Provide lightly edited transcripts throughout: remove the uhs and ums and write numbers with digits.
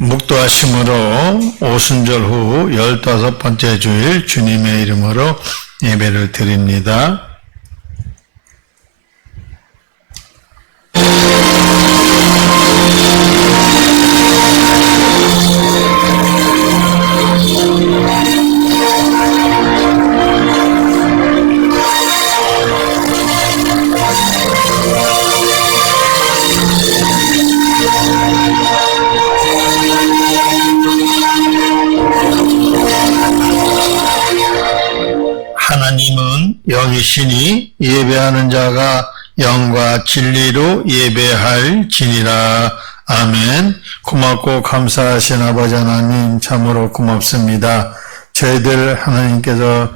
묵도하심으로 오순절 후 15번째 주일 주님의 이름으로 예배를 드립니다. 하나님은 영이시니 예배하는 자가 영과 진리로 예배할 지니라. 아멘. 고맙고 감사하신 아버지 하나님, 참으로 고맙습니다. 저희들 하나님께서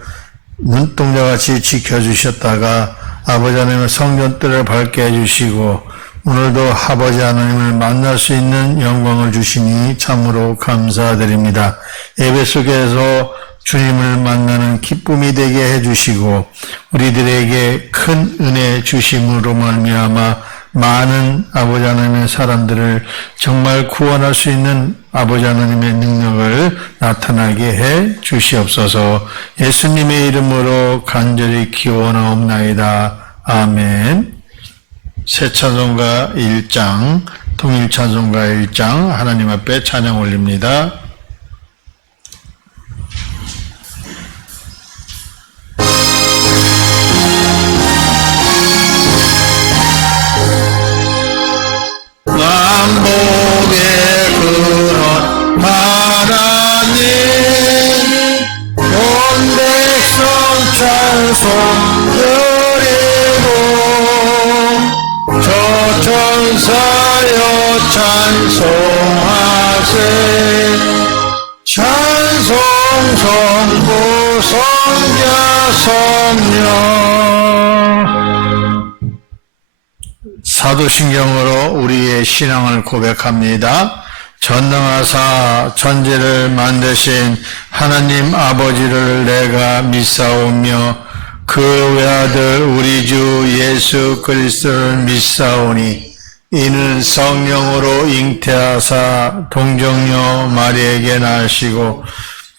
눈동자같이 지켜주셨다가 아버지 하나님의 성전들을 밝게 해주시고 오늘도 아버지 하나님을 만날 수 있는 영광을 주시니 참으로 감사드립니다. 예배 속에서 주님을 만나는 기쁨이 되게 해주시고 우리들에게 큰 은혜 주심으로 말미암아 많은 아버지 하나님의 사람들을 정말 구원할 수 있는 아버지 하나님의 능력을 나타나게 해 주시옵소서. 예수님의 이름으로 간절히 기원하옵나이다. 아멘. 새 찬송가 1장, 통일 찬송가 1장 하나님 앞에 찬양 올립니다. 만복의 근원 하나님, 온 백성 찬송 드리고 저 천사여 찬송하세. 찬송 성부 성자 성령. 사도신경으로 우리의 신앙을 고백합니다. 전능하사 천지를 만드신 하나님 아버지를 내가 믿사오며 그 외아들 우리 주 예수 그리스도를 믿사오니 이는 성령으로 잉태하사 동정녀 마리에게 나시고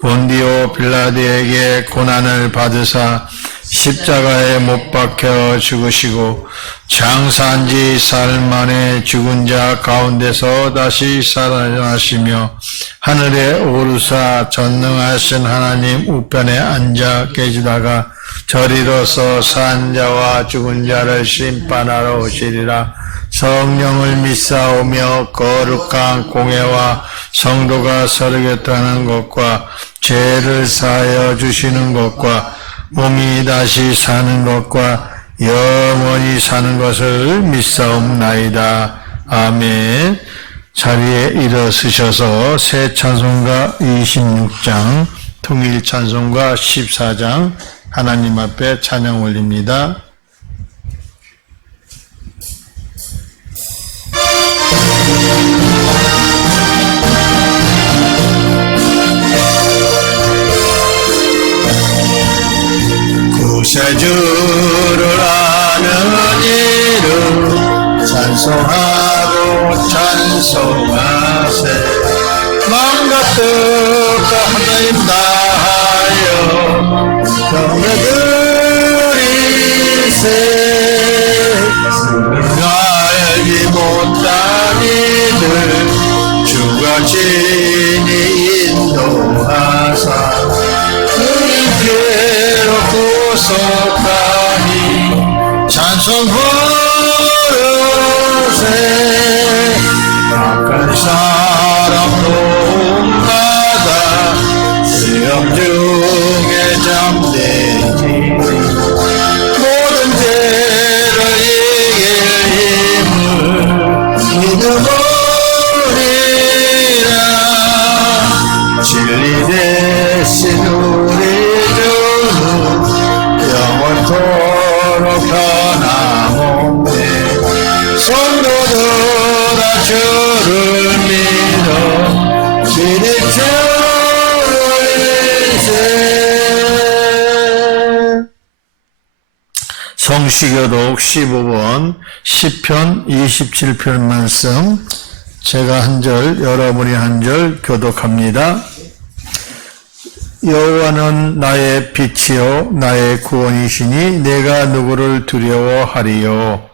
본디오 빌라드에게 고난을 받으사 십자가에 못 박혀 죽으시고 장사한 지 사흘 만에 죽은 자 가운데서 다시 살아나시며 하늘에 오르사 전능하신 하나님 우편에 앉아 계시다가 저리로서 산 자와 죽은 자를 심판하러 오시리라. 성령을 믿사오며 거룩한 공회와 성도가 서로 곁하는 것과 죄를 사하여 주시는 것과 몸이 다시 사는 것과 영원히 사는 것을 믿사옵나이다. 아멘. 자리에 일어서셔서 새 찬송가 26장, 통일 찬송가 14장 하나님 앞에 찬양 올립니다. 구세주를 아는 이름 찬송하고 찬송하세. 마음과 뜻과 하나님 다하여 경배드리세. 알지 못한 이들 주가 친히 인도하사 구속하니 찬송 부르세. 악한 사람 도움받아 수염 중에 잠들지 모든 죄를 이길 힘을 믿으리라. 진리 대신 우리 영원토록 변함없네. 성도들아 주를 믿어 지리주를 세. 성시교독 15번 시편 27편 말씀 제가 한 절, 여러분이 한 절 교독합니다. 여호와는 나의 빛이요 나의 구원이시니 내가 누구를 두려워하리요.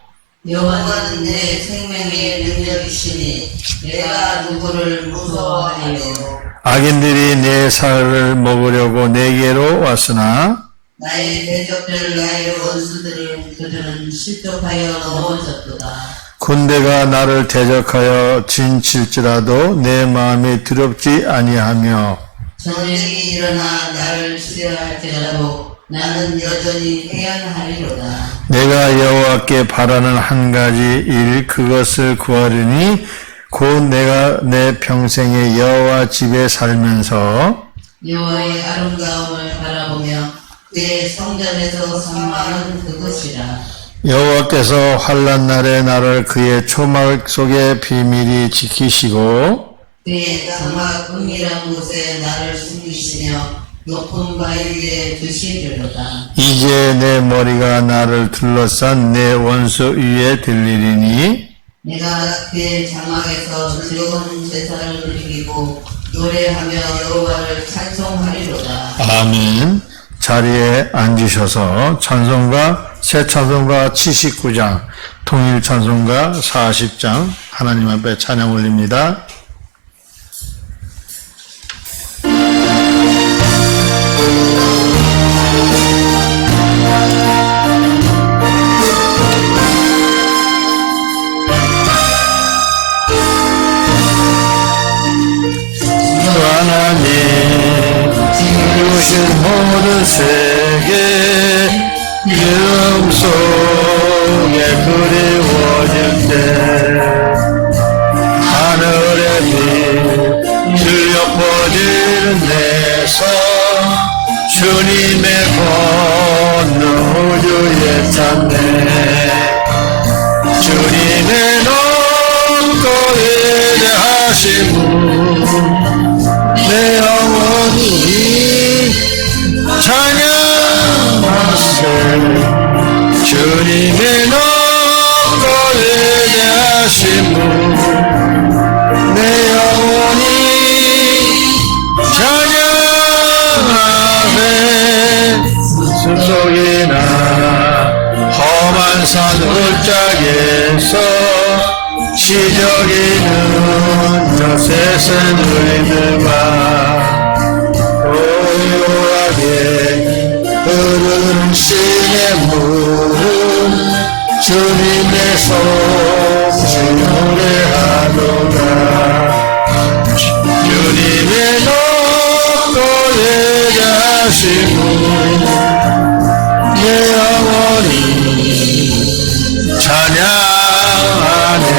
여호와는 내 생명의 능력이시니 내가 누구를 무서워하리요. 악인들이 내 살을 먹으려고 내게로 왔으나 나의 대적들 나의 원수들을 그들은 실족하여 넘어졌도다. 군대가 나를 대적하여 진칠지라도 내 마음이 두렵지 아니하며 전쟁이 일어나 나를 치려할지라도 나는 여전히 해안하리로다. 내가 여호와께 바라는 한 가지 일 그것을 구하리니 곧 내가 내 평생에 여호와 집에 살면서 여호와의 아름다움을 바라보며 그의 성전에서 선망은 그것이라. 여호와께서 환난 날에 나를 그의 초막 속에 비밀히 지키시고 그의 장막 은밀한 곳에 나를 숨기시며 높은 바위 위에 두시리로다. 이제 내 머리가 나를 둘러싼 내 원수 위에 들리리니 내가 그의 장막에서 즐거운 제사를 드리고 노래하며 여호와를 찬송하리로다. 아멘. 자리에 앉으셔서 찬송가 새 찬송가 79장 통일 찬송가 40장 하나님 앞에 찬양 올립니다. 하나님 주신 모든 세계 이름 속에 그리워질 때 하늘의 빛 들려 퍼지는 내성 주님의 권능 우주에 찼네. 주님의 높고 위대하신 분 내 영혼이 찬양하세. 주님의 높고 위대하신 분 내 영혼이 찬양하세. 숲속이나 험한 산 골짜기에서 시적이는 저 세상 우리들과 고요하게 흐르는 신의 물은 주님의 솜씨 노래하노라. 주님의 높고 위대하신 분 내 영혼이 찬양하네.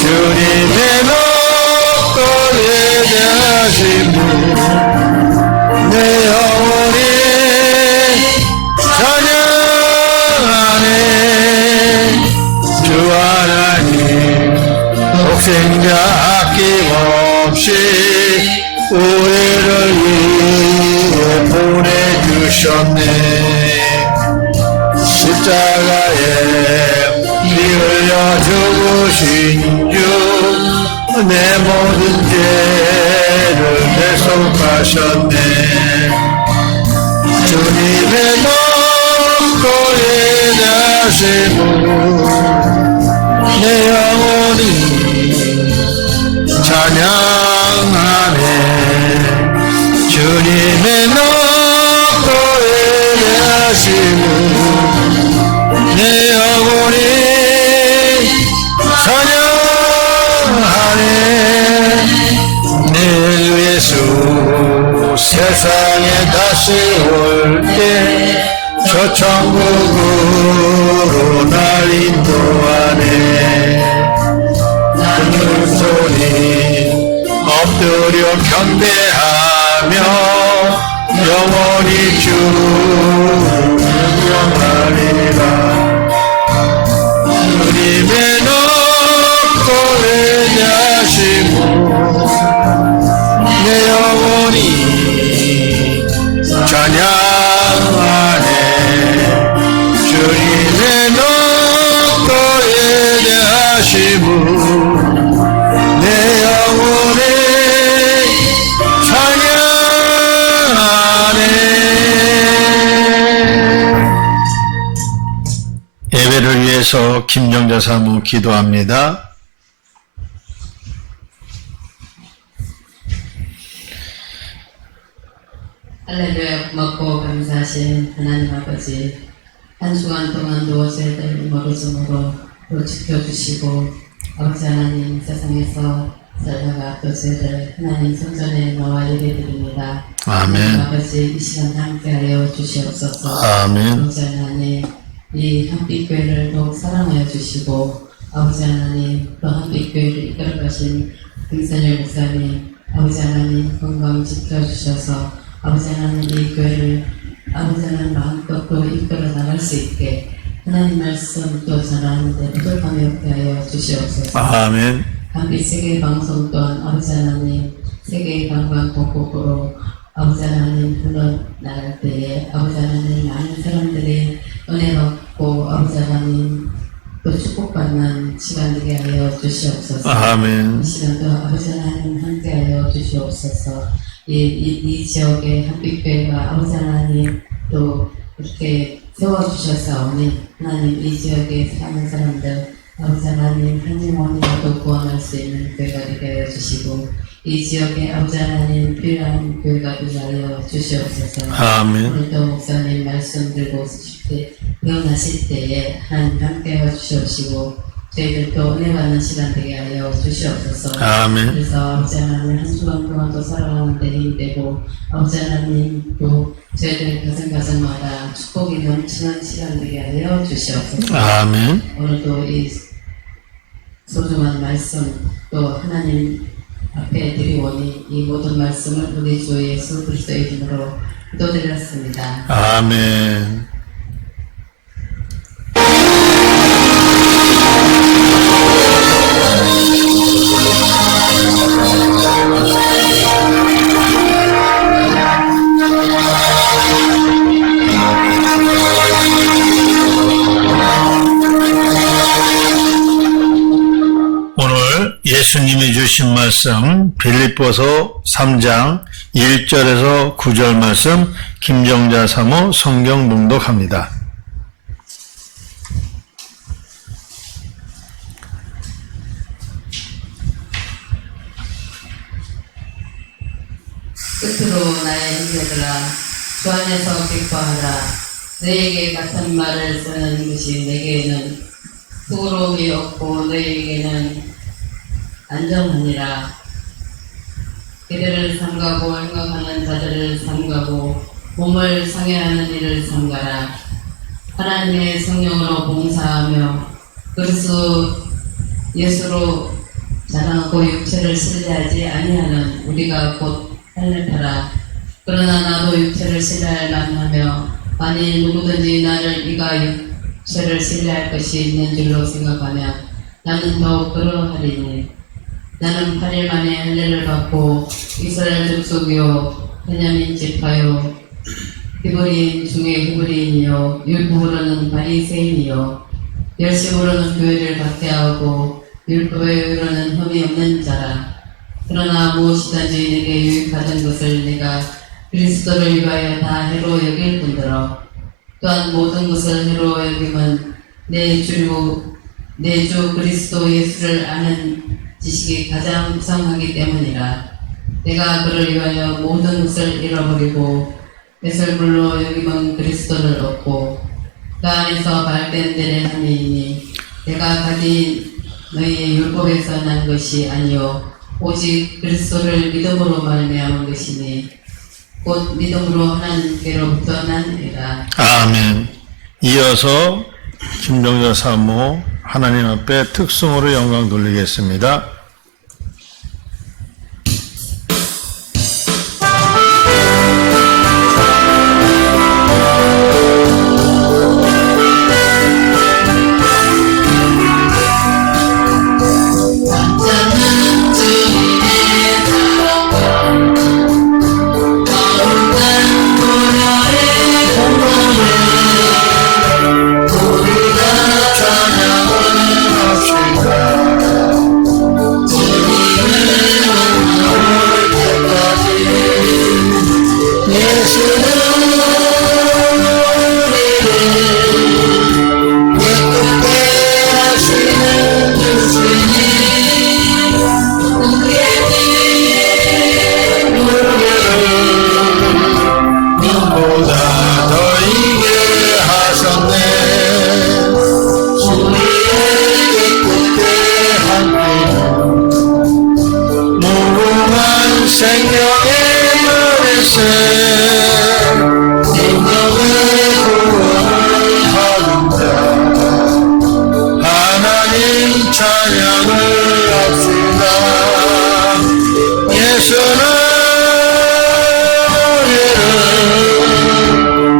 주님의 높고 위대하신 분 내 영혼이 찬양하네. 주 하나님 독생자 아낌없이 우리를 위해 보내주셨네. 십자가에 피 흘려 죽으신 주 내 모든 죄를 대속하셨네. 주님의 높고 위대하신 분 내 영혼이 찬양하네. 주님의 높고 위대하신 분 내 영혼이 찬양하네. 내 예수 세상에 다시 올 때 저 천국으로 날 인도하네. 듣는 소리 엎드려 경배하며 영원히 주를 영하리라. 주님의 높고 위대하신 분 내 영혼이 찬양하네. 주님의 높고 위대하신 분 위해서 김정자 사무 기도합니다. 할렐루야. 고맙고 감사하신 하나님 아버지, 한 주간 동안도 저희들 머리좀으로 지켜주시고 아버지 하나님, 세상에서 살다가 또 저희들 하나님 성전에 나와 예배드립니다. 아멘. 아버지, 이 시간 함께하여 주시옵소서. 아멘. 아버지 하나님, 이 한빛교회를 더욱 사랑하여 주시고 아버지 하나님, 또 한빛교회를 이끌어가신 김선열 목사님, 아버지 하나님 건강 지켜주셔서 아버지 하나님, 이 교회를 아버지 하나님 마음껏 또 이끌어 나갈 수 있게 하나님 말씀 또 전하는데 부족함이 없게 하여 주시옵소서. 아멘. 한빛 세계 방송 또한 아버지 하나님, 세계 방방 곳곳으로 아버지 하나님 흘러나갈 때에 아버지 하나님, 많은 사람들이 은혜 받고 아버지 하나님 또 축복받는 시간 되게 하여 주시옵소서. 아멘. 이 시간도 아버지 하나님 함께 하여 주시옵소서. 이 지역의 한빛교회가 아버지 하나님 또 이렇게 세워주셨사오니 하나님, 이 지역에 사는 사람들 아버지 하나님 한 영혼이라도 구원할 수 있는 교회가 되게 하여 주시고 이 지역에 아버지 하나님 필요한 교회가 되게 하여 주시옵소서. 아멘. 오늘도 목사님 말씀 들고 배워나실 때에 하나님 함께 하여 주시옵시고 저희들도 은혜 받는 시간 되게 하여 주시옵소서. 아멘. 그래서 아버지 하나님 한 주간 동안도 살아가는 데 힘이 되고 아버지 하나님 또 저희들 가정마다 축복이 넘치는 시간 되게 하여 주시옵소서. 아멘. 오늘도 이 소중한 말씀 또 하나님 앞에 드리오니 이 모든 말씀을 우리 주 예수 그리스도의 이름으로 기도드렸습니다. 아멘. 오늘 예수님이 주신 말씀 빌립보서 3장 1절에서 9절 말씀 김정자 사모 성경 봉독합니다. 끝으로 나의 형제들아, 주 안에서 기뻐하라. 너에게 같은 말을 쓰는 것이 내게는 부끄러움이 없고 너에게는 안정하니라. 그들을 삼가고 행각하는 자들을 삼가고 몸을 상해하는 일을 삼가라. 하나님의 성령으로 봉사하며 그리스도 예수로 자랑하고 육체를 신뢰하지 아니하는 우리가 곧 살려타라. 그러나 나도 육체를 신뢰할 만하며 만일 누구든지 나를 이가 육체를 신뢰할 것이 있는 줄로 생각하면 나는 더욱 그러하리니 나는 8일 만에 할례를 받고 이스라엘 족속이요 베냐민 지파요 히브리인 중에 히브리인이요 율법으로는 바리새인이요 열심으로는 교회를 박해하고 율법으로는 흠이 없는 자라. 그러나 무엇이든지 내게 유익하던 것을 내가 그리스도를 위하여 다 해로 여길 뿐더러 또한 모든 것을 해로 여김은 내 주 그리스도 예수를 아는 지식이 가장 우상하기 때문이라. 내가 그를 위하여 모든 것을 잃어버리고 배설물로 여김은 그리스도를 얻고 그 안에서 발된 데의 함이니 내가 가진 너희의 율법에서 난 것이 아니요 오직 그리스도를 믿음으로 말미암은 것이니 곧 믿음으로 하나님께로부터 난이라. 아멘. 이어서 김정자 사모 하나님 앞에 특성으로 영광 돌리겠습니다. 예수는 우리를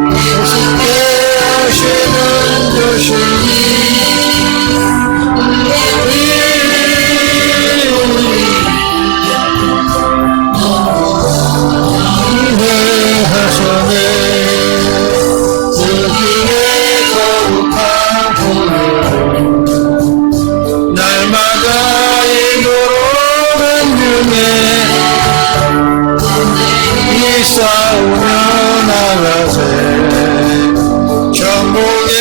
우습게 하시는 주시니 싸우며 나가세 천국에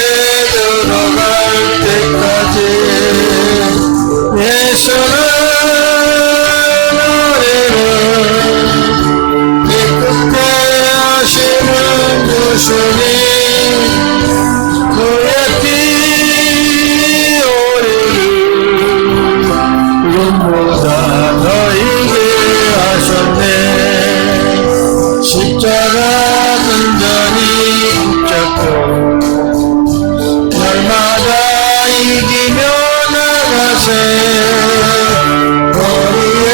들어갈 때까지 예수는 우리를 기쁘게 하시는 주시니 그의 피 우리를 이름보다 너희게 하셨네 십자가 든든히 붙잡고 날마다 이기며 나가세 머리에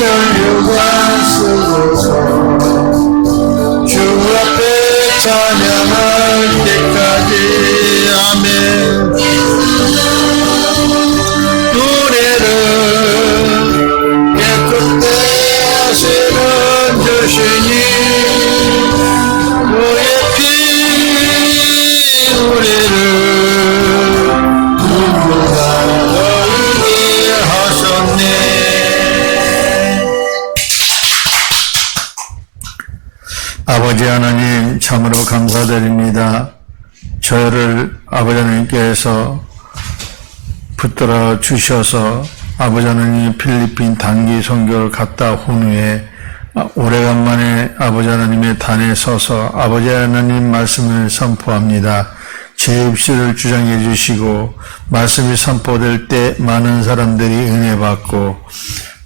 연료가 쓰고서 주 앞에 찬양할 때까지 아멘 노래를 깨끗게 하시는 주시니 그의 피 우리를 누구나 너희게 하셨네. 아버지 하나님 참으로 감사드립니다. 저를 아버지 하나님께서 붙들어 주셔서 아버지 하나님 필리핀 단기 선교를 갔다 온 후에 오래간만에 아버지 하나님의 단에 서서 아버지 하나님 말씀을 선포합니다. 제 입술을 주장해 주시고 말씀이 선포될 때 많은 사람들이 은혜 받고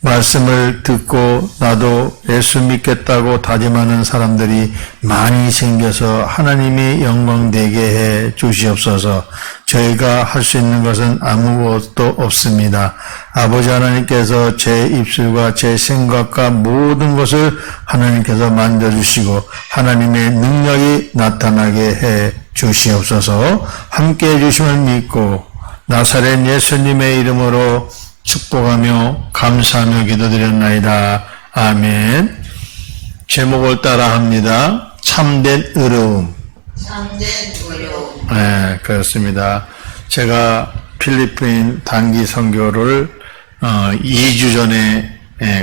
말씀을 듣고 나도 예수 믿겠다고 다짐하는 사람들이 많이 생겨서 하나님이 영광되게 해 주시옵소서. 저희가 할 수 있는 것은 아무것도 없습니다. 아버지 하나님께서 제 입술과 제 생각과 모든 것을 하나님께서 만져주시고 하나님의 능력이 나타나게 해 주시옵소서. 함께 해 주심을 믿고 나사렛 예수님의 이름으로 축복하며 감사하며 기도드렸나이다. 아멘. 제목을 따라합니다. 참된 의로움. 참된 의로움. 네, 그렇습니다. 제가 필리핀 단기 선교를 2주 전에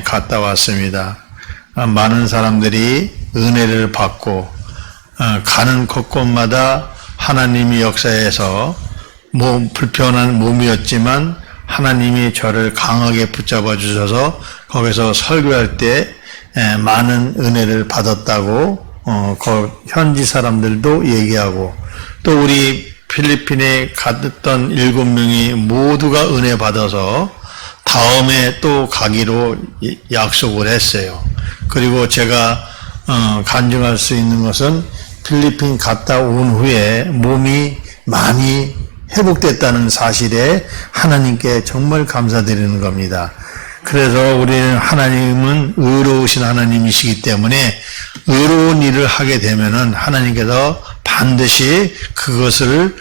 갔다 왔습니다. 많은 사람들이 은혜를 받고 가는 곳곳마다 하나님이 역사해서 불편한 몸이었지만 하나님이 저를 강하게 붙잡아 주셔서 거기서 설교할 때 많은 은혜를 받았다고 현지 사람들도 얘기하고 또 우리 필리핀에 갔던 7명이 모두가 은혜 받아서 다음에 또 가기로 약속을 했어요. 그리고 제가 간증할 수 있는 것은 필리핀 갔다 온 후에 몸이 많이 회복됐다는 사실에 하나님께 정말 감사드리는 겁니다. 그래서 우리는 하나님은 의로우신 하나님이시기 때문에 의로운 일을 하게 되면은 하나님께서 반드시 그것을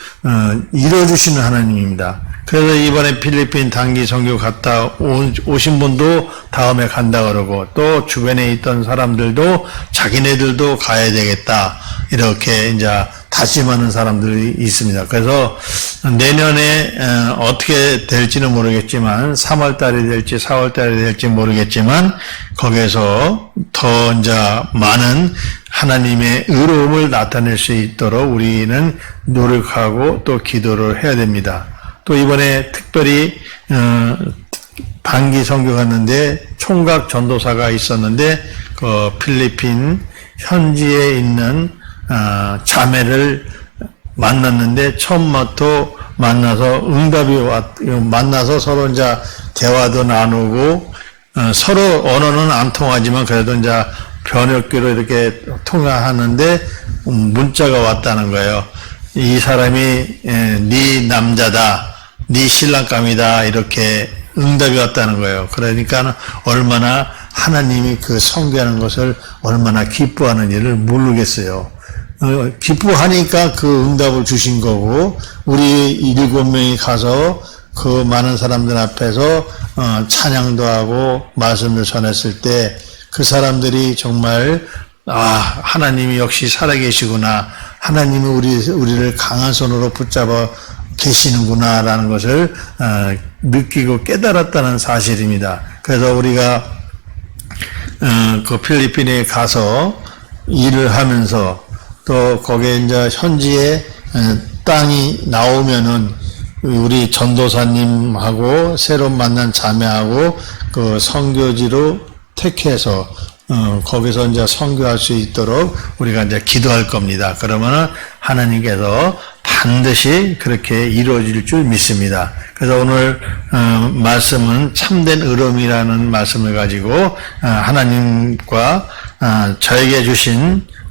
이뤄주시는 하나님입니다. 그래서 이번에 필리핀 단기 선교 갔다 오신 분도 다음에 간다 그러고 또 주변에 있던 사람들도 자기네들도 가야 되겠다 이렇게 이제 다짐하는 사람들이 있습니다. 그래서 내년에 어떻게 될지는 모르겠지만 3월 달이 될지 4월 달이 될지 모르겠지만 거기에서 더 이제 많은 하나님의 의로움을 나타낼 수 있도록 우리는 노력하고 또 기도를 해야 됩니다. 또 이번에 특별히 반기 선교 갔는데 총각 전도사가 있었는데 그 필리핀 현지에 있는 자매를 만났는데 처음부터 만나서 만나서 서로 이제 대화도 나누고 서로 언어는 안 통하지만 그래도 이제 번역기로 이렇게 통화하는데 문자가 왔다는 거예요. 이 사람이 네 남자다, 네 신랑감이다 이렇게 응답이 왔다는 거예요. 그러니까 얼마나 하나님이 그 선교하는 것을 얼마나 기뻐하는지를 모르겠어요. 기뻐하니까 그 응답을 주신 거고, 우리 7명이 가서 그 많은 사람들 앞에서 찬양도 하고 말씀을 전했을 때 그 사람들이 정말 하나님이 역시 살아계시구나, 하나님이 우리를 강한 손으로 붙잡아 계시는구나라는 것을 느끼고 깨달았다는 사실입니다. 그래서 우리가 그 필리핀에 가서 일을 하면서 또 거기에 이제 현지에 땅이 나오면은 우리 전도사님하고 새로 만난 자매하고 그 선교지로 택해서 거기서 이제 선교할 수 있도록 우리가 이제 기도할 겁니다. 그러면은 하나님께서 반드시 그렇게 이루어질 줄 믿습니다. 그래서 오늘 말씀은 참된 의로움이라는 말씀을 가지고 하나님과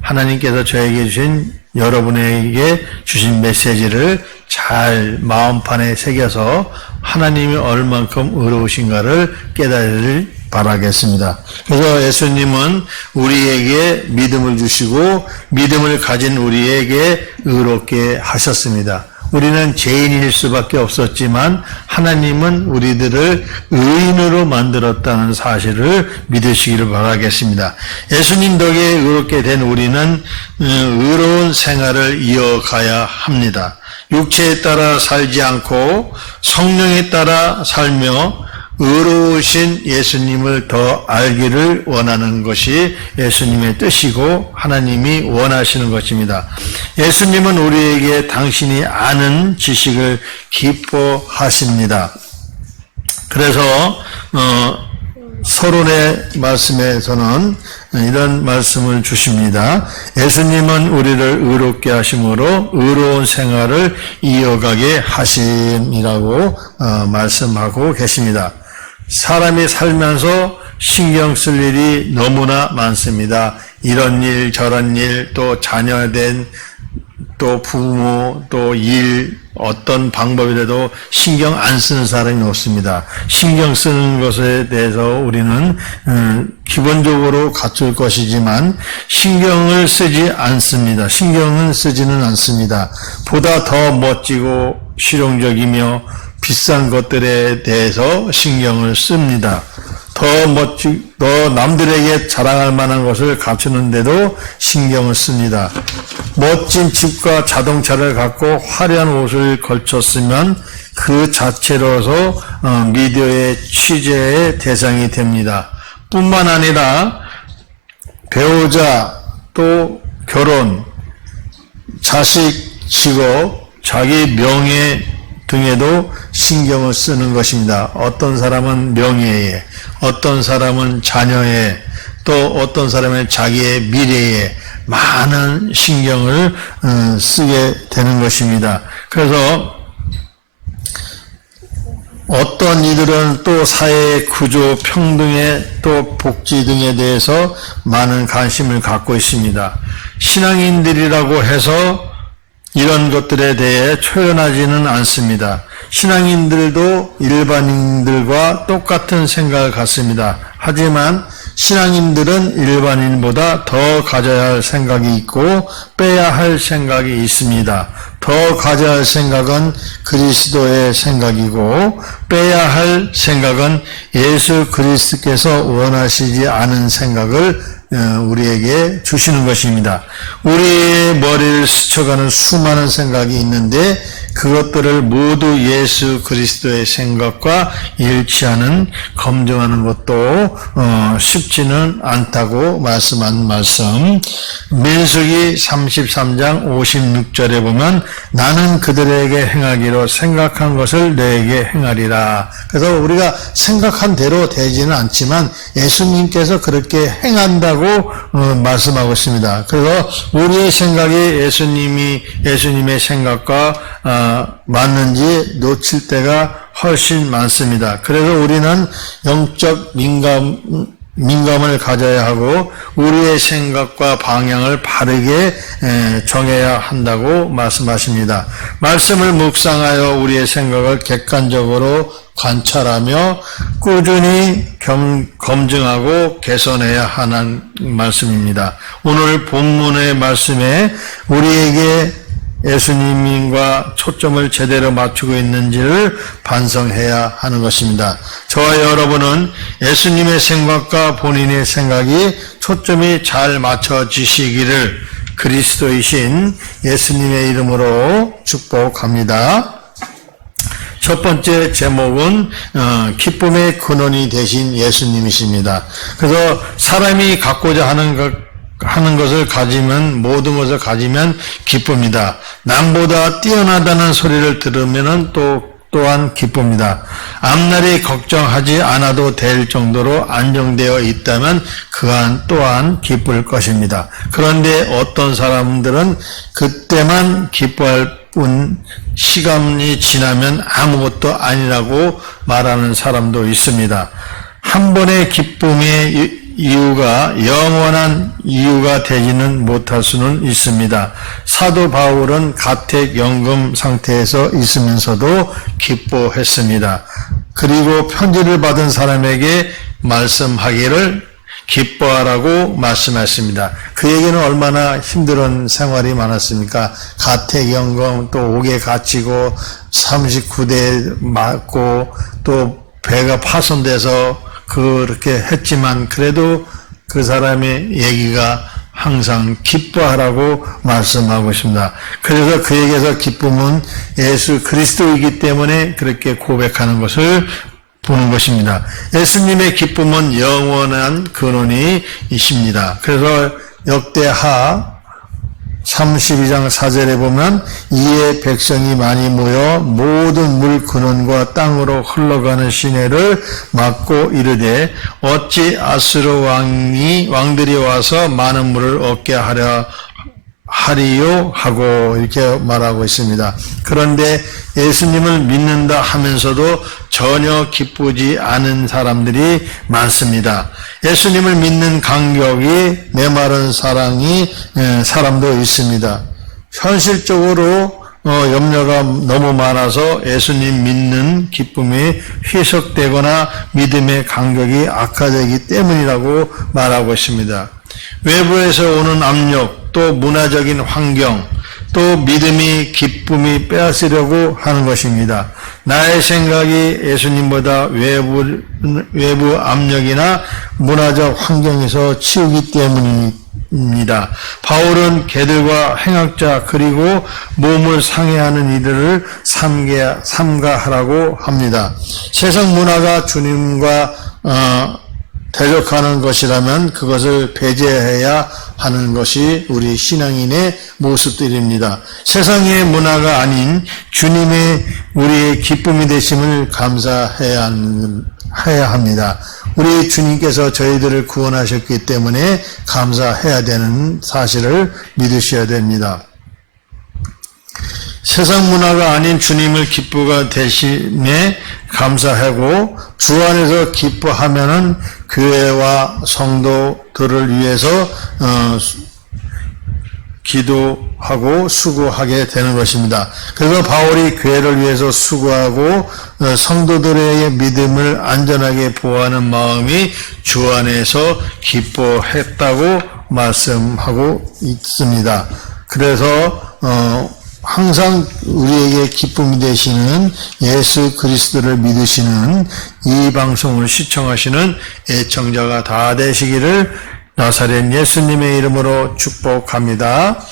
하나님께서 저에게 주신 여러분에게 주신 메시지를 잘 마음판에 새겨서 하나님이 얼만큼 의로우신가를 깨달을 바라겠습니다. 그래서 예수님은 우리에게 믿음을 주시고 믿음을 가진 우리에게 의롭게 하셨습니다. 우리는 죄인일 수밖에 없었지만 하나님은 우리들을 의인으로 만들었다는 사실을 믿으시기를 바라겠습니다. 예수님 덕에 의롭게 된 우리는 의로운 생활을 이어가야 합니다. 육체에 따라 살지 않고 성령에 따라 살며 의로우신 예수님을 더 알기를 원하는 것이 예수님의 뜻이고 하나님이 원하시는 것입니다. 예수님은 우리에게 당신이 아는 지식을 기뻐하십니다. 그래서 서론의 말씀에서는 이런 말씀을 주십니다. 예수님은 우리를 의롭게 하심으로 의로운 생활을 이어가게 하심이라고 말씀하고 계십니다. 사람이 살면서 신경 쓸 일이 너무나 많습니다. 이런 일, 저런 일, 또 자녀된, 또 부모, 또 일, 어떤 방법이라도 신경 안 쓰는 사람이 없습니다. 신경 쓰는 것에 대해서 우리는 기본적으로 갖출 것이지만 신경을 쓰지 않습니다. 신경은 쓰지는 않습니다. 보다 더 멋지고 실용적이며 비싼 것들에 대해서 신경을 씁니다. 더 남들에게 자랑할 만한 것을 갖추는데도 신경을 씁니다. 멋진 집과 자동차를 갖고 화려한 옷을 걸쳤으면 그 자체로서 미디어의 취재의 대상이 됩니다. 뿐만 아니라 배우자, 또 결혼, 자식, 직업, 자기 명예 등에도 신경을 쓰는 것입니다. 어떤 사람은 명예에, 어떤 사람은 자녀에, 또 어떤 사람은 자기의 미래에 많은 신경을 쓰게 되는 것입니다. 그래서 어떤 이들은 또 사회의 구조, 평등에, 또 복지 등에 대해서 많은 관심을 갖고 있습니다. 신앙인들이라고 해서 이런 것들에 대해 초연하지는 않습니다. 신앙인들도 일반인들과 똑같은 생각을 갖습니다. 하지만 신앙인들은 일반인보다 더 가져야 할 생각이 있고 빼야 할 생각이 있습니다. 더 가져야 할 생각은 그리스도의 생각이고 빼야 할 생각은 예수 그리스도께서 원하시지 않은 생각을 우리에게 주시는 것입니다. 우리의 머리를 스쳐가는 수많은 생각이 있는데 그것들을 모두 예수 그리스도의 생각과 일치하는 검증하는 것도 쉽지는 않다고 말씀한 말씀. 민수기 33장 56절에 보면 나는 그들에게 행하기로 생각한 것을 너에게 행하리라. 그래서 우리가 생각한 대로 되지는 않지만 예수님께서 그렇게 행한다고 말씀하고 있습니다. 그래서 우리의 생각이 예수님의 생각과 맞는지 놓칠 때가 훨씬 많습니다. 그래서 우리는 영적 민감을 가져야 하고 우리의 생각과 방향을 바르게 정해야 한다고 말씀하십니다. 말씀을 묵상하여 우리의 생각을 객관적으로 관찰하며 꾸준히 검증하고 개선해야 하는 말씀입니다. 오늘 본문의 말씀에 우리에게 예수님과 초점을 제대로 맞추고 있는지를 반성해야 하는 것입니다. 저와 여러분은 예수님의 생각과 본인의 생각이 초점이 잘 맞춰지시기를 그리스도이신 예수님의 이름으로 축복합니다. 첫 번째 제목은 기쁨의 근원이 되신 예수님이십니다. 그래서 사람이 갖고자 하는 것을 가지면, 모든 것을 가지면 기쁩니다. 남보다 뛰어나다는 소리를 들으면 또한 기쁩니다. 앞날이 걱정하지 않아도 될 정도로 안정되어 있다면 또한 기쁠 것입니다. 그런데 어떤 사람들은 그때만 기뻐할 뿐 시간이 지나면 아무것도 아니라고 말하는 사람도 있습니다. 한 번의 기쁨의 이유가 영원한 이유가 되지는 못할 수는 있습니다. 사도 바울은 가택연금 상태에서 있으면서도 기뻐했습니다. 그리고 편지를 받은 사람에게 말씀하기를 기뻐하라고 말씀했습니다. 그에게는 얼마나 힘든 생활이 많았습니까? 가택연금, 또 옥에 갇히고 39대 맞고 또 배가 파손돼서 그렇게 했지만 그래도 그 사람의 얘기가 항상 기뻐하라고 말씀하고 있습니다. 그래서 그에게서 기쁨은 예수 그리스도이기 때문에 그렇게 고백하는 것을 보는 것입니다. 예수님의 기쁨은 영원한 근원이십니다. 그래서 역대하 32장 4절에 보면 이에 백성이 많이 모여 모든 물 근원과 땅으로 흘러가는 시내를 막고 이르되 어찌 아수르 왕들이 와서 많은 물을 얻게 하리요 하고 이렇게 말하고 있습니다. 그런데 예수님을 믿는다 하면서도 전혀 기쁘지 않은 사람들이 많습니다. 예수님을 믿는 간격이 메마른 사람도 있습니다. 현실적으로 염려가 너무 많아서 예수님 믿는 기쁨이 희석되거나 믿음의 간격이 악화되기 때문이라고 말하고 있습니다. 외부에서 오는 압력, 또 문화적인 환경, 또 믿음이 기쁨이 빼앗으려고 하는 것입니다. 나의 생각이 예수님보다 외부 압력이나 문화적 환경에서 치우기 때문입니다. 바울은 개들과 행악자 그리고 몸을 상해하는 이들을 삼가하라고 합니다. 세상 문화가 주님과 대적하는 것이라면 그것을 배제해야 하는 것이 우리 신앙인의 모습들입니다. 세상의 문화가 아닌 주님의 우리의 기쁨이 되심을 감사해야 합니다. 우리 주님께서 저희들을 구원하셨기 때문에 감사해야 되는 사실을 믿으셔야 됩니다. 세상 문화가 아닌 주님을 기쁘가 되심에 감사하고 주 안에서 기뻐하면은 교회와 성도들을 위해서 기도하고 수고하게 되는 것입니다. 그래서 바울이 교회를 위해서 수고하고 성도들의 믿음을 안전하게 보호하는 마음이 주 안에서 기뻐했다고 말씀하고 있습니다. 그래서 항상 우리에게 기쁨이 되시는 예수 그리스도를 믿으시는 이 방송을 시청하시는 애청자가 다 되시기를 나사렛 예수님의 이름으로 축복합니다.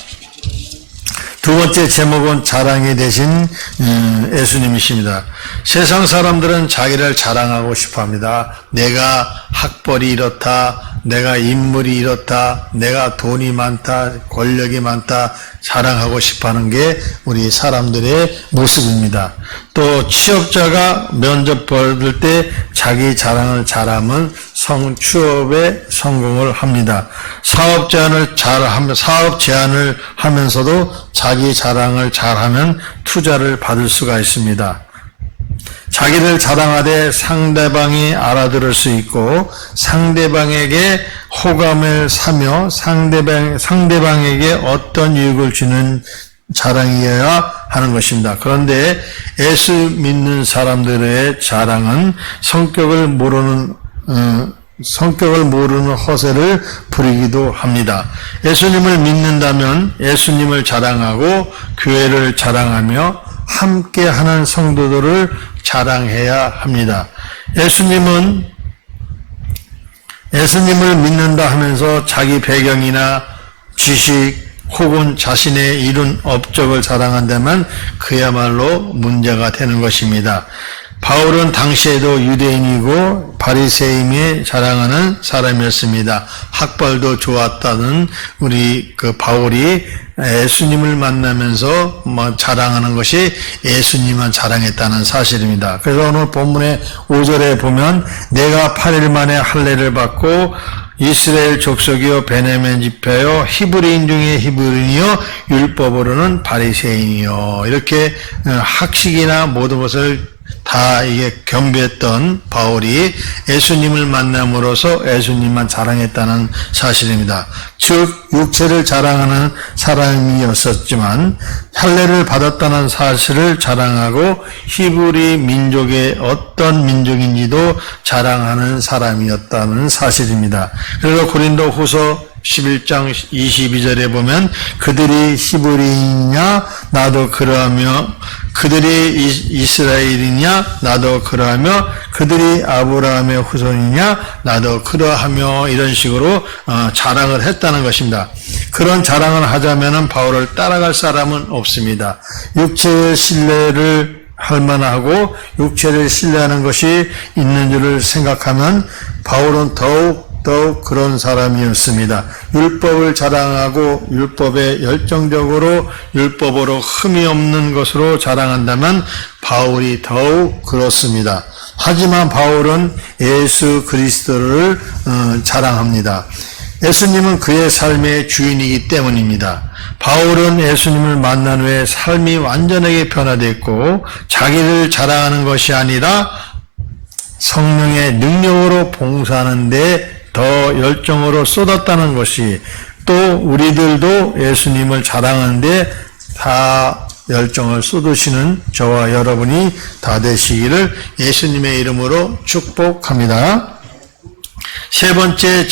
두 번째 제목은 자랑이 되신 예수님이십니다. 세상 사람들은 자기를 자랑하고 싶어합니다. 내가 학벌이 이렇다, 내가 인물이 이렇다, 내가 돈이 많다, 권력이 많다 자랑하고 싶어하는 게 우리 사람들의 모습입니다. 또 취업자가 면접 받을 때 자기 자랑을 잘하면 취업에 성공을 합니다. 사업 제안을 하면서도 자기 자랑을 잘하면 투자를 받을 수가 있습니다. 자기를 자랑하되 상대방이 알아들을 수 있고 상대방에게 호감을 사며 상대방에게 어떤 유익을 주는 자랑이어야 하는 것입니다. 그런데 예수 믿는 사람들의 자랑은 성격을 모르는 허세를 부리기도 합니다. 예수님을 믿는다면 예수님을 자랑하고 교회를 자랑하며 함께하는 성도들을 자랑해야 합니다. 예수님을 믿는다 하면서 자기 배경이나 지식 혹은 자신의 이룬 업적을 자랑한다면 그야말로 문제가 되는 것입니다. 바울은 당시에도 유대인이고 바리새인에 자랑하는 사람이었습니다. 학벌도 좋았다는 우리 바울이 예수님을 만나면서 자랑하는 것이 예수님만 자랑했다는 사실입니다. 그래서 오늘 본문의 5절에 보면 내가 8일 만에 할례를 받고 이스라엘 족속이요 베냐민 지파요 히브리인 중에 히브리인이요 율법으로는 바리새인이요 이렇게 학식이나 모든 것을 다 이게 겸비했던 바울이 예수님을 만남으로써 예수님만 자랑했다는 사실입니다. 즉 육체를 자랑하는 사람이었었지만 할례를 받았다는 사실을 자랑하고 히브리 민족의 어떤 민족인지도 자랑하는 사람이었다는 사실입니다. 그래서 고린도 후서 11장 22절에 보면 그들이 히브리인이냐 나도 그러하며 그들이 이스라엘이냐 나도 그러하며 그들이 아브라함의 후손이냐 나도 그러하며 이런 식으로 자랑을 했다는 것입니다. 그런 자랑을 하자면 바울을 따라갈 사람은 없습니다. 육체의 신뢰를 할 만하고 육체를 신뢰하는 것이 있는 줄을 생각하면 바울은 더욱 그런 사람이었습니다. 율법을 자랑하고 율법에 열정적으로 율법으로 흠이 없는 것으로 자랑한다면 바울이 더욱 그렇습니다. 하지만 바울은 예수 그리스도를 자랑합니다. 예수님은 그의 삶의 주인이기 때문입니다. 바울은 예수님을 만난 후에 삶이 완전하게 변화됐고 자기를 자랑하는 것이 아니라 성령의 능력으로 봉사하는 데 더 열정으로 쏟았다는 것이 또 우리들도 예수님을 자랑하는데 다 열정을 쏟으시는 저와 여러분이 다 되시기를 예수님의 이름으로 축복합니다. 세 번째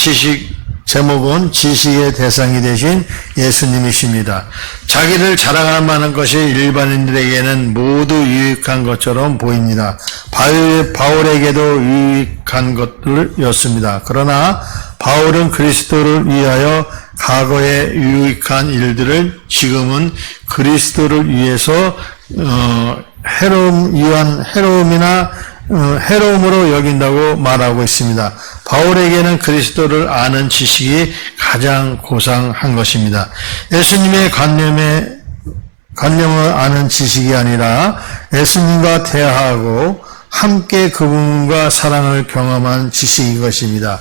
제목은 지식의 대상이 되신 예수님이십니다. 자기를 자랑할 만한 것이 일반인들에게는 모두 유익한 것처럼 보입니다. 바울에게도 유익한 것들이었습니다. 그러나 바울은 그리스도를 위하여 과거에 유익한 일들을 지금은 그리스도를 위해서 해로움으로 여긴다고 말하고 있습니다. 바울에게는 그리스도를 아는 지식이 가장 고상한 것입니다. 예수님의 관념을 아는 지식이 아니라 예수님과 대화하고 함께 그분과 사랑을 경험한 지식인 것입니다.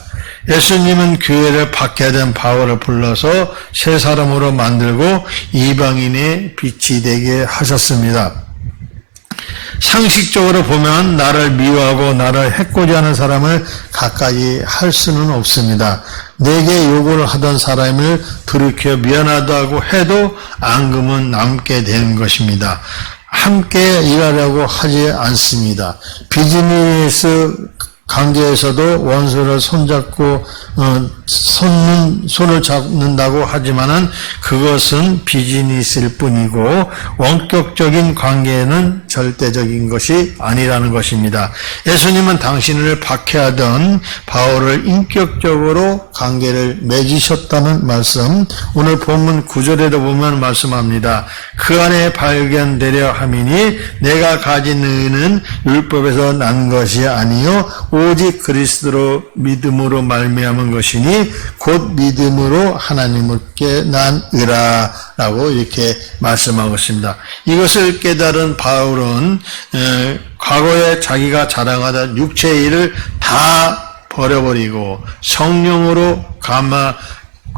예수님은 교회를 박해하던 바울을 불러서 새 사람으로 만들고 이방인의 빛이 되게 하셨습니다. 상식적으로 보면 나를 미워하고 나를 해코지 하는 사람을 가까이 할 수는 없습니다. 내게 욕을 하던 사람을 돌이켜 미안하다고 해도 앙금은 남게 되는 것입니다. 함께 일하려고 하지 않습니다. 비즈니스 관계에서도 원수를 손잡고 손을 잡는다고 하지만은 그것은 비즈니스일 뿐이고 원격적인 관계는 절대적인 것이 아니라는 것입니다. 예수님은 당신을 박해하던 바울을 인격적으로 관계를 맺으셨다는 말씀, 오늘 본문 9절에도 보면 말씀합니다. 그 안에 발견되려 함이니 내가 가진 의는 율법에서 난 것이 아니요 오직 그리스도로 믿음으로 말미암은 것이니 곧 믿음으로 하나님께 난 의라라고 이렇게 말씀하고 있습니다. 이것을 깨달은 바울은 과거에 자기가 자랑하던 육체의 일을 다 버려버리고 성령으로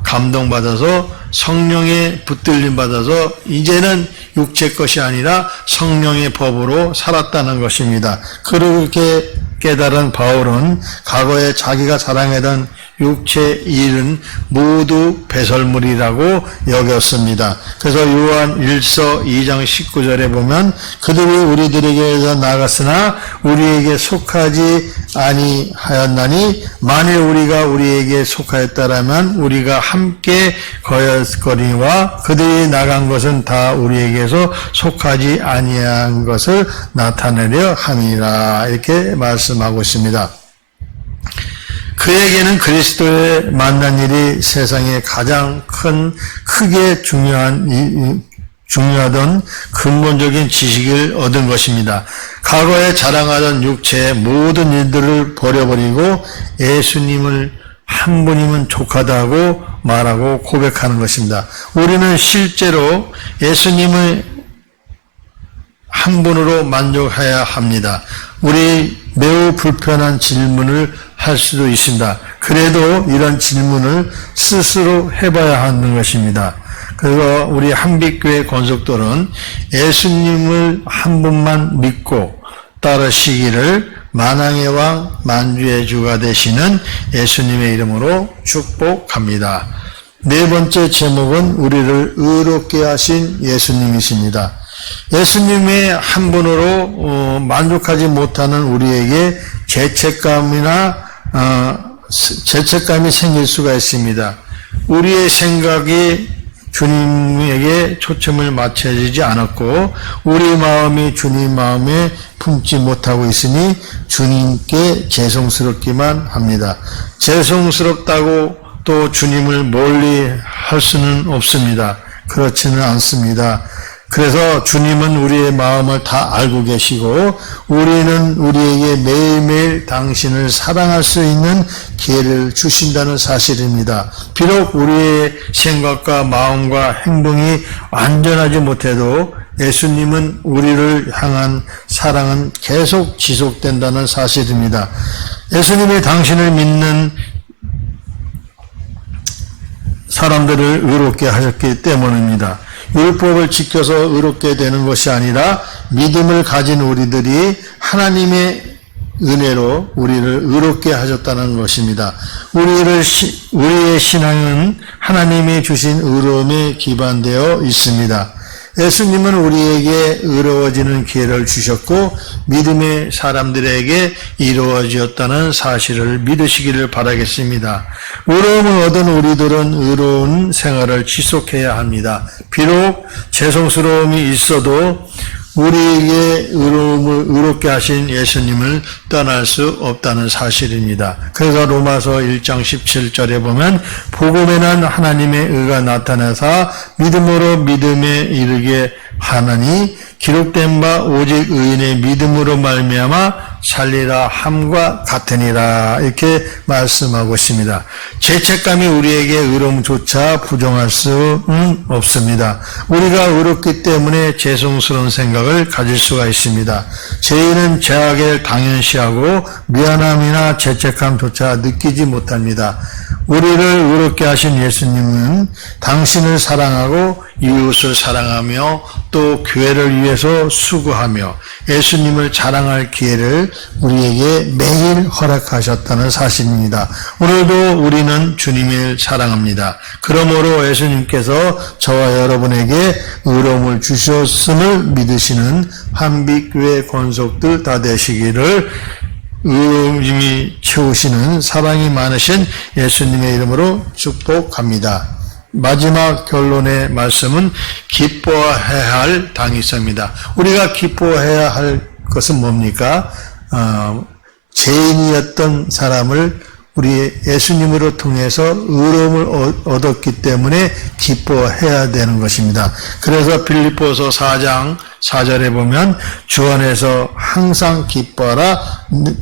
감동받아서 성령의 붙들림 받아서 이제는 육체 것이 아니라 성령의 법으로 살았다는 것입니다. 그렇게 깨달은 바울은 과거에 자기가 자랑하던 육체의 일은 모두 배설물이라고 여겼습니다. 그래서 요한 1서 2장 19절에 보면 그들이 우리들에게서 나갔으나 우리에게 속하지 아니하였나니 만일 우리가 우리에게 속하였다라면 우리가 함께 거였거니와 그들이 나간 것은 다 우리에게서 속하지 아니한 것을 나타내려 함이라 이렇게 말씀하고 있습니다. 그에게는 그리스도의 만난 일이 세상에 가장 크게 중요하던 근본적인 지식을 얻은 것입니다. 과거에 자랑하던 육체의 모든 일들을 버려버리고 예수님을 한 분이면 족하다고 말하고 고백하는 것입니다. 우리는 실제로 예수님을 한 분으로 만족해야 합니다. 우리 매우 불편한 질문을 할 수도 있습니다. 그래도 이런 질문을 스스로 해봐야 하는 것입니다. 그래서 우리 한빛교회 권속들은 예수님을 한 분만 믿고 따르시기를 만왕의 왕 만주의 주가 되시는 예수님의 이름으로 축복합니다. 네 번째 제목은 우리를 의롭게 하신 예수님이십니다. 예수님의 한 분으로 만족하지 못하는 우리에게 죄책감이 생길 수가 있습니다. 우리의 생각이 주님에게 초점을 맞춰지지 않았고 우리 마음이 주님 마음에 품지 못하고 있으니 주님께 죄송스럽기만 합니다. 죄송스럽다고 또 주님을 멀리 할 수는 없습니다. 그렇지는 않습니다. 그래서 주님은 우리의 마음을 다 알고 계시고 우리는 우리에게 매일매일 당신을 사랑할 수 있는 기회를 주신다는 사실입니다. 비록 우리의 생각과 마음과 행동이 완전하지 못해도 예수님은 우리를 향한 사랑은 계속 지속된다는 사실입니다. 예수님이 당신을 믿는 사람들을 의롭게 하셨기 때문입니다. 율법을 지켜서 의롭게 되는 것이 아니라 믿음을 가진 우리들이 하나님의 은혜로 우리를 의롭게 하셨다는 것입니다. 우리의 신앙은 하나님이 주신 의로움에 기반되어 있습니다. 예수님은 우리에게 의로워지는 기회를 주셨고 믿음의 사람들에게 이루어졌다는 사실을 믿으시기를 바라겠습니다. 의로움을 얻은 우리들은 의로운 생활을 지속해야 합니다. 비록 죄송스러움이 있어도 우리에게 의롭게 하신 예수님을 떠날 수 없다는 사실입니다. 그래서 로마서 1장 17절에 보면 복음에는 하나님의 의가 나타나사 믿음으로 믿음에 이르게 하나니 기록된 바 오직 의인의 믿음으로 말미암아 살리라 함과 같으니라 이렇게 말씀하고 있습니다. 죄책감이 우리에게 의로움조차 부정할 수는 없습니다. 우리가 의롭기 때문에 죄송스러운 생각을 가질 수가 있습니다. 죄인은 죄악을 당연시하고 미안함이나 죄책감조차 느끼지 못합니다. 우리를 의롭게 하신 예수님은 당신을 사랑하고 이웃을 사랑하며 또 교회를 위해서 수고하며 예수님을 자랑할 기회를 우리에게 매일 허락하셨다는 사실입니다. 오늘도 우리는 주님을 사랑합니다. 그러므로 예수님께서 저와 여러분에게 의로움을 주셨음을 믿으시는 한빛교회 권속들 다 되시기를 의로움이 채우시는 사랑이 많으신 예수님의 이름으로 축복합니다. 마지막 결론의 말씀은 기뻐해야 할 당위성입니다. 우리가 기뻐해야 할 것은 뭡니까? 죄인이었던 사람을 우리 예수님으로 통해서 의로움을 얻었기 때문에 기뻐해야 되는 것입니다. 그래서 빌립보서 4장 4절에 보면 주 안에서 항상 기뻐하라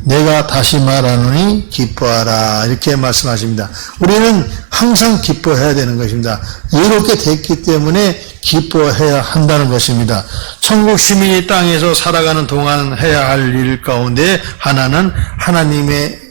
내가 다시 말하노니 기뻐하라 이렇게 말씀하십니다. 우리는 항상 기뻐해야 되는 것입니다. 의롭게 됐기 때문에 기뻐해야 한다는 것입니다. 천국 시민이 땅에서 살아가는 동안 해야 할 일 가운데 하나는 하나님의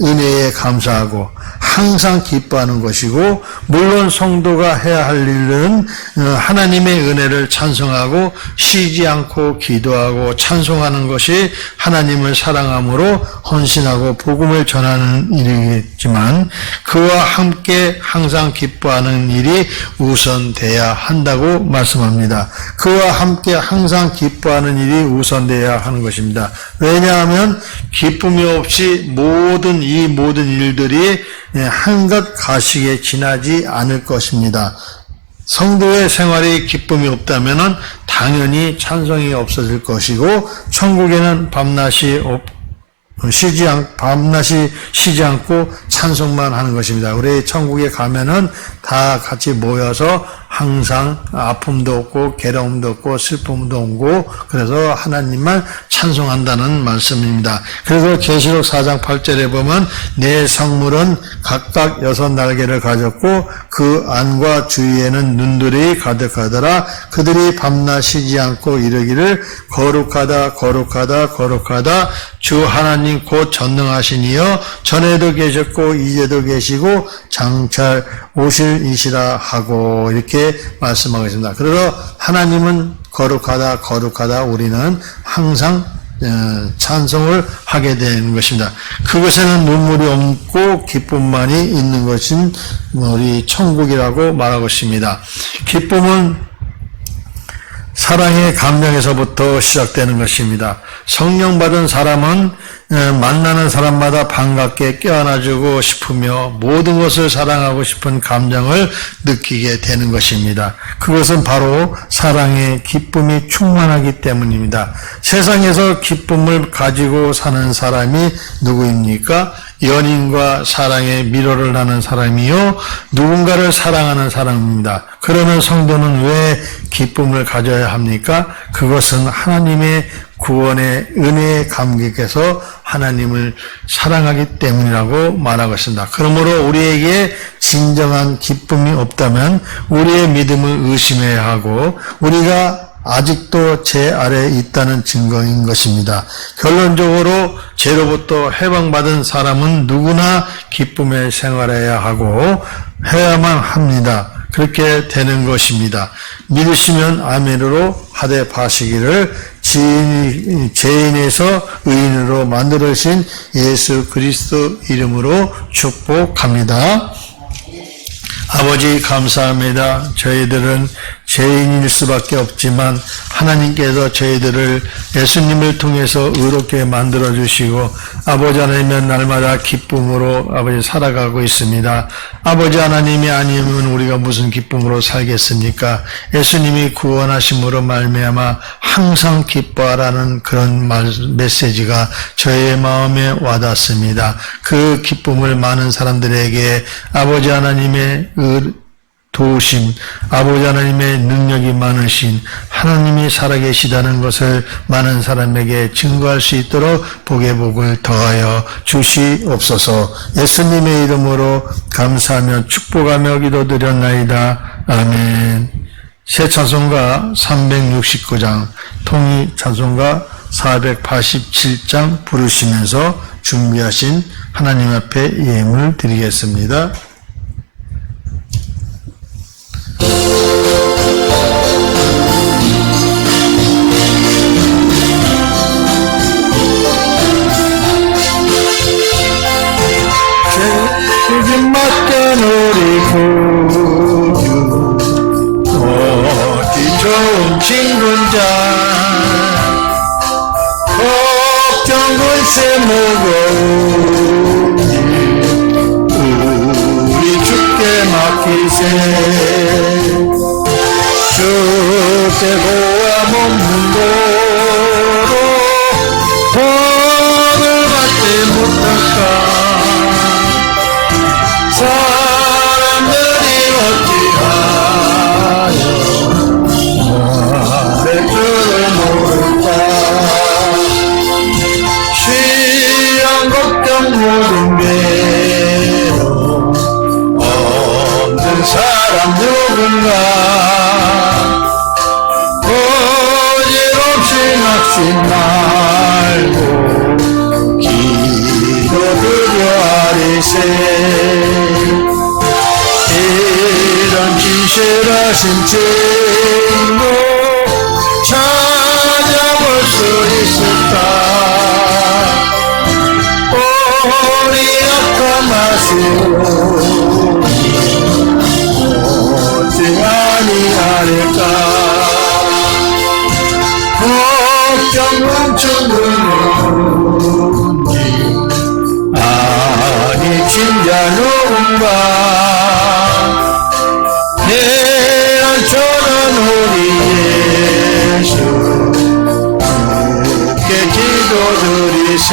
은혜에 감사하고 항상 기뻐하는 것이고, 물론 성도가 해야 할 일은 하나님의 은혜를 찬송하고 쉬지 않고 기도하고 찬송하는 것이 하나님을 사랑함으로 헌신하고 복음을 전하는 일이겠지만, 그와 함께 항상 기뻐하는 일이 우선돼야 한다고 말씀합니다. 그와 함께 항상 기뻐하는 일이 우선돼야 하는 것입니다. 왜냐하면 기쁨이 없이 모든 일들이 한껏 가시게 지나지 않을 것입니다. 성도의 생활에 기쁨이 없다면 당연히 찬송이 없어질 것이고, 천국에는 밤낮이 쉬지 않고 찬송만 하는 것입니다. 우리 천국에 가면은 다 같이 모여서 항상 아픔도 없고 괴로움도 없고 슬픔도 없고, 그래서 하나님만 찬송한다는 말씀입니다. 그래서 계시록 4장 8절에 보면 네 성물은 각각 6날개를 가졌고 그 안과 주위에는 눈들이 가득하더라. 그들이 밤낮 쉬지 않고 이르기를 거룩하다 거룩하다 거룩하다 주 하나님 곧 전능하신 이여 전에도 계셨고 이제도 계시고 장차 오실 이시라 하고 이렇게 말씀하고 있습니다. 그래서 하나님은 거룩하다 거룩하다 우리는 항상 찬송을 하게 되는 것입니다. 그것에는 눈물이 없고 기쁨만이 있는 것은 우리 천국이라고 말하고 있습니다. 기쁨은 사랑의 감정에서부터 시작되는 것입니다. 성령 받은 사람은 만나는 사람마다 반갑게 껴안아주고 싶으며 모든 것을 사랑하고 싶은 감정을 느끼게 되는 것입니다. 그것은 바로 사랑의 기쁨이 충만하기 때문입니다. 세상에서 기쁨을 가지고 사는 사람이 누구입니까? 연인과 사랑의 미로를 하는 사람이요, 누군가를 사랑하는 사람입니다. 그러면 성도는 왜 기쁨을 가져야 합니까? 그것은 하나님의 구원의 은혜의 감격에서 하나님을 사랑하기 때문이라고 말하고 있습니다. 그러므로 우리에게 진정한 기쁨이 없다면 우리의 믿음을 의심해야 하고 우리가 아직도 죄 아래에 있다는 증거인 것입니다. 결론적으로 죄로부터 해방받은 사람은 누구나 기쁨에 생활해야 하고 해야만 합니다. 그렇게 되는 것입니다. 믿으시면 아멘으로 하되 파시기를 죄인에서 의인으로 만들으신 예수 그리스도 이름으로 축복합니다. 아버지 감사합니다. 저희들은 죄인일 수밖에 없지만 하나님께서 저희들을 예수님을 통해서 의롭게 만들어주시고 아버지 하나님은 날마다 기쁨으로 아버지 살아가고 있습니다. 아버지 하나님이 아니면 우리가 무슨 기쁨으로 살겠습니까? 예수님이 구원하심으로 말미암아 항상 기뻐하라는 그런 메시지가 저의 마음에 와닿습니다. 그 기쁨을 많은 사람들에게 아버지 하나님의 도우심, 아버지 하나님의 능력이 많으신 하나님이 살아계시다는 것을 많은 사람에게 증거할 수 있도록 복의 복을 더하여 주시옵소서. 예수님의 이름으로 감사하며 축복하며 기도드렸나이다. 아멘. 새 찬송가 369장, 통일 찬송가 487장 부르시면서 준비하신 하나님 앞에 예물 드리겠습니다. 죄짐 맡겨 우리 구주 어디 좋은 친구자 걱정 글쎄 무거운 일 우리 주께 맡기세 주께 고함 없는 도로 벌을 받지 못할까 사람들이 어찌하여 나를 줄을 모를까 시험 걱정 모든 괴로움 없는 사람 누군가 거짓없이 낙심 말고 기도드려 아리세 진실하신 친구 찾아볼 수 있을까? 우리 악함하시오 오지 아니하리까? 걱정 멈추는 아니 진짜 누군가 내안처럼 우리 예수 주께 기도드리세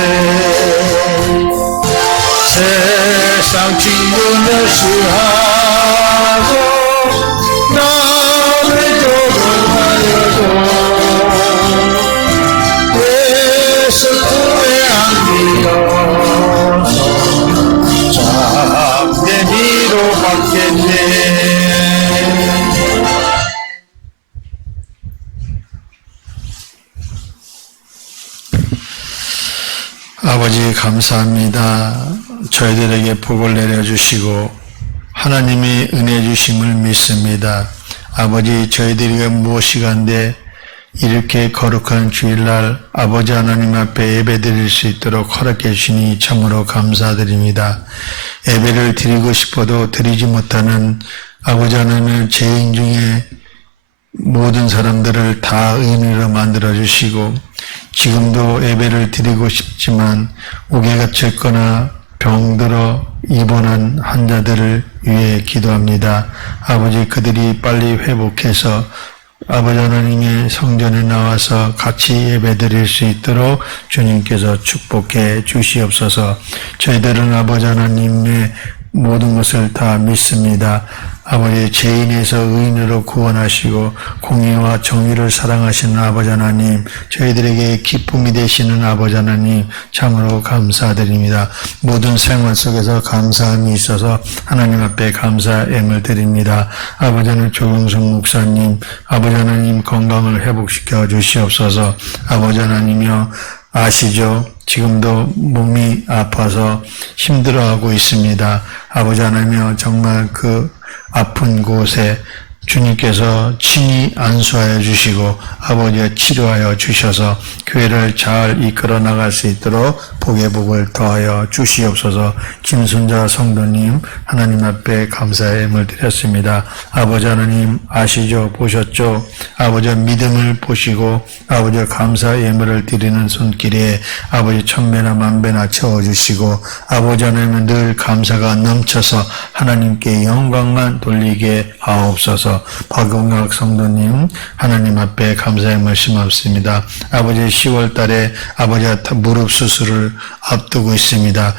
세상 친구 멸시하고 남을 조롱하여도 예수 품에 안기어서 참된 위로 받겠네. 아버지 감사합니다. 저희들에게 복을 내려주시고 하나님의 은혜 주심을 믿습니다. 아버지 저희들이 무엇이간데 이렇게 거룩한 주일날 아버지 하나님 앞에 예배드릴 수 있도록 허락해 주시니 참으로 감사드립니다. 예배를 드리고 싶어도 드리지 못하는 아버지 하나님의 죄인 중에 모든 사람들을 다 의인으로 만들어주시고 지금도 예배를 드리고 싶지만 옥에 갇혔거나 병들어 입원한 환자들을 위해 기도합니다. 아버지 그들이 빨리 회복해서 아버지 하나님의 성전에 나와서 같이 예배드릴 수 있도록 주님께서 축복해 주시옵소서. 저희들은 아버지 하나님의 모든 것을 다 믿습니다. 아버지 죄인에서 의인으로 구원하시고 공의와 정의를 사랑하시는 아버지 하나님, 저희들에게 기쁨이 되시는 아버지 하나님 참으로 감사드립니다. 모든 생활 속에서 감사함이 있어서 하나님 앞에 감사함을 드립니다. 아버지 하나님 조영석 목사님, 아버지 하나님 건강을 회복시켜 주시옵소서. 아버지 하나님이여 아시죠? 지금도 몸이 아파서 힘들어하고 있습니다. 아버지 하나님이여 정말 그 아픈 곳에 주님께서 친히 안수하여 주시고 아버지의 치료하여 주셔서 교회를 잘 이끌어 나갈 수 있도록 복의 복을 더하여 주시옵소서. 김순자 성도님 하나님 앞에 감사의 예물 드렸습니다. 아버지 하나님 아시죠? 보셨죠? 아버지의 믿음을 보시고 아버지의 감사의 예물을 드리는 손길에 아버지 천배나 만배나 채워주시고 아버지 하나님은 늘 감사가 넘쳐서 하나님께 영광만 돌리게 하옵소서. 박용학 성도님 하나님 앞에 감사의 말씀없습니다. 아버지 10월 달에 아버지가 무릎 수술을 앞두고 있습니다.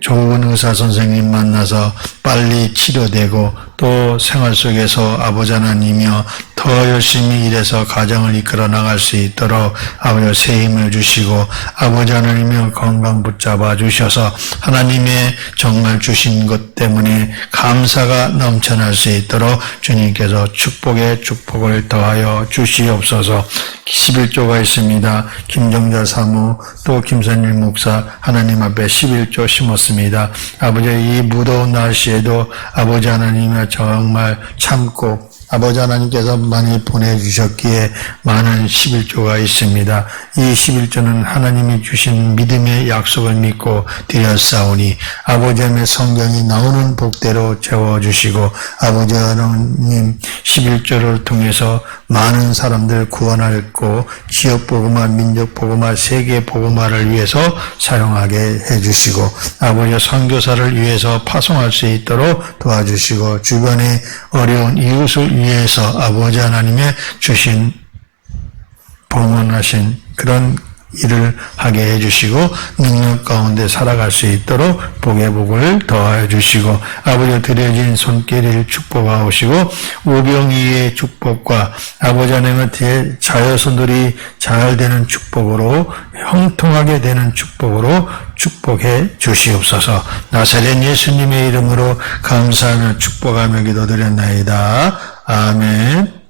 좋은 의사 선생님 만나서 빨리 치료되고 또 생활 속에서 아버지 하나님이여 더 열심히 일해서 가정을 이끌어 나갈 수 있도록 아버지 새 힘을 주시고 아버지 하나님이여 건강 붙잡아 주셔서 하나님의 정말 주신 것 때문에 감사가 넘쳐날 수 있도록 주님께서 축복에 축복을 더하여 주시옵소서. 11조가 있습니다. 김정자 사모 또 김선일 목사 하나님 앞에 11조 심었습니다. 아버지 이 무더운 날씨에도 아버지 하나님이 정말 참고 아버지 하나님께서 많이 보내주셨기에 많은 11조가 있습니다. 이 11조는 하나님이 주신 믿음의 약속을 믿고 드렸사오니 아버지 하나님의 성경이 나오는 복대로 채워주시고 아버지 하나님 11조를 통해서 많은 사람들 구원하고 지역복음화, 민족복음화, 세계복음화를 위해서 사용하게 해주시고 아버지 선교사를 위해서 파송할 수 있도록 도와주시고 주변의 어려운 이웃을 위해서 아버지 하나님의 주신 봉헌하신 그런 일을 하게 해주시고 능력 가운데 살아갈 수 있도록 복의 복을 더하여 주시고 아버지 드려진 손길을 축복하시고 오병이의 축복과 아버지 하나님의 자녀손들이 잘 되는 축복으로 형통하게 되는 축복으로 축복해 주시옵소서. 나사렛 예수님의 이름으로 감사하며 축복하며 기도드렸나이다. 아멘.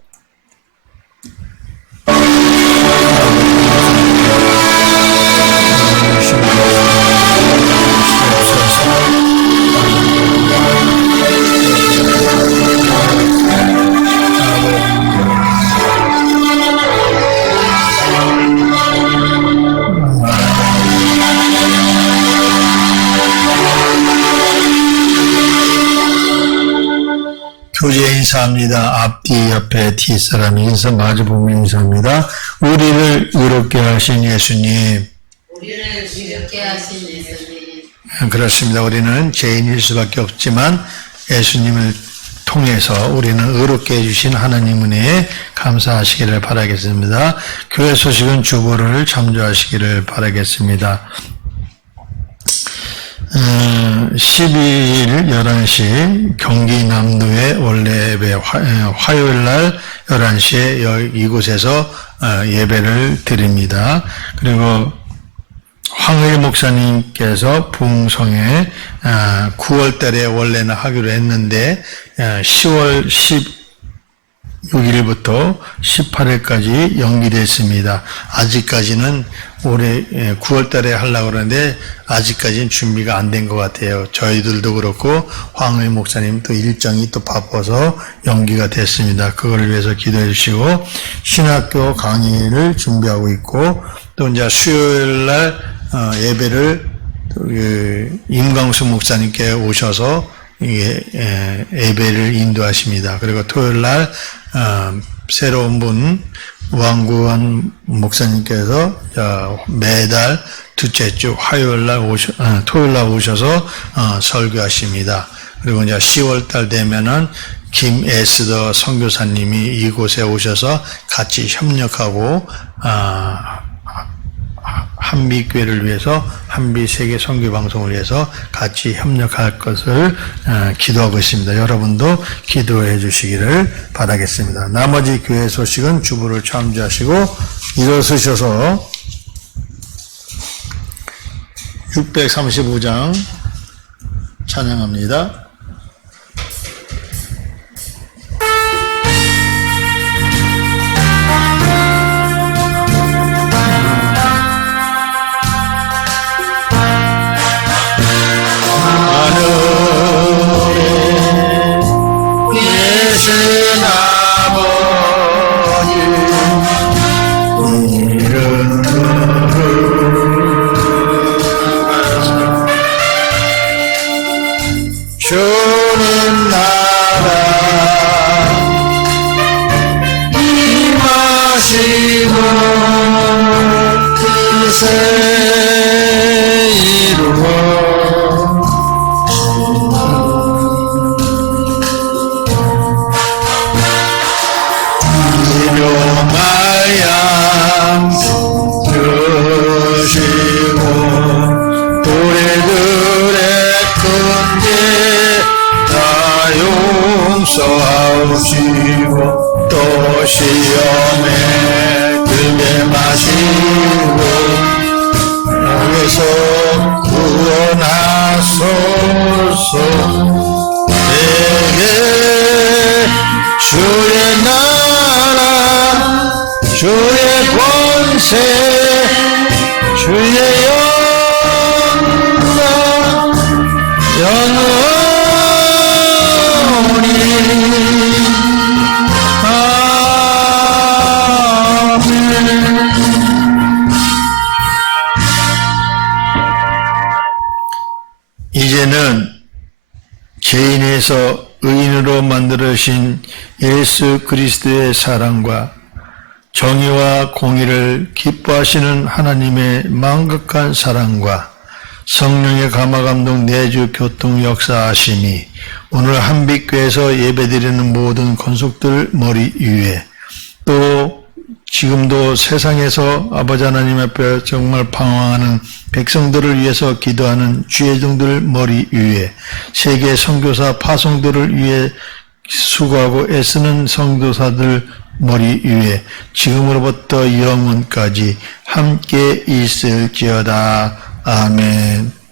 교제 인사합니다. 앞뒤 옆에 뒷사람 인사 마주보고 인사합니다. 우리를 의롭게 하신 예수님. 우리를 의롭게 하신 예수님. 그렇습니다. 우리는 죄인일 수밖에 없지만 예수님을 통해서 우리는 의롭게 해주신 하나님 은혜에 감사하시기를 바라겠습니다. 교회 소식은 주보를 참조하시기를 바라겠습니다. 12일 11시 경기 남도의 원래 예배 화요일날 11시에 이곳에서 예배를 드립니다. 그리고 황일 목사님께서 부흥성에 9월 달에 원래는 하기로 했는데 10월 16일부터 18일까지 연기됐습니다. 아직까지는 올해 9월 달에 하려고 그러는데 아직까지는 준비가 안 된 것 같아요. 저희들도 그렇고 황일 목사님 또 일정이 또 바빠서 연기가 됐습니다. 그걸 위해서 기도해 주시고 신학교 강의를 준비하고 있고 또 이제 수요일 날 예배를 임광수 목사님께 오셔서 예배를 인도하십니다. 그리고 토요일 날 새로운 분 왕구원 목사님께서 매달 둘째 주 화요일 날 토요일 날 오셔서 설교하십니다. 그리고 이제 10월 달 되면은 김에스더 선교사님이 이곳에 오셔서 같이 협력하고 한비교회를 위해서 한비 세계 선교 방송을 위해서 같이 협력할 것을 기도하고 있습니다. 여러분도 기도해 주시기를 바라겠습니다. 나머지 교회 소식은 주보를 참조하시고 일어서셔서 635장 찬양합니다. 주님 나라 임하시고 뜻에 이루어 일용하양 주시고 우리들의 큰죄 용서하시고 또 시험에 들게 마시고 여기서 구원하소서. 내게 주의 나라 주의 권세 주의 영광 영원히 이제는 죄인에서 의인으로 만들으신 예수 그리스도의 사랑과 정의와 공의를 기뻐하시는 하나님의 망극한 사랑과 성령의 감화감동 내주 교통 역사하심이 오늘 한빛교회에서 예배드리는 모든 권속들 머리 위에 또 지금도 세상에서 아버지 하나님 앞에 정말 방황하는 백성들을 위해서 기도하는 주의 종들 머리 위에 세계 선교사 파송들을 위해 수고하고 애쓰는 선교사들 머리 위에 지금으로부터 영원까지 함께 있을지어다. 아멘.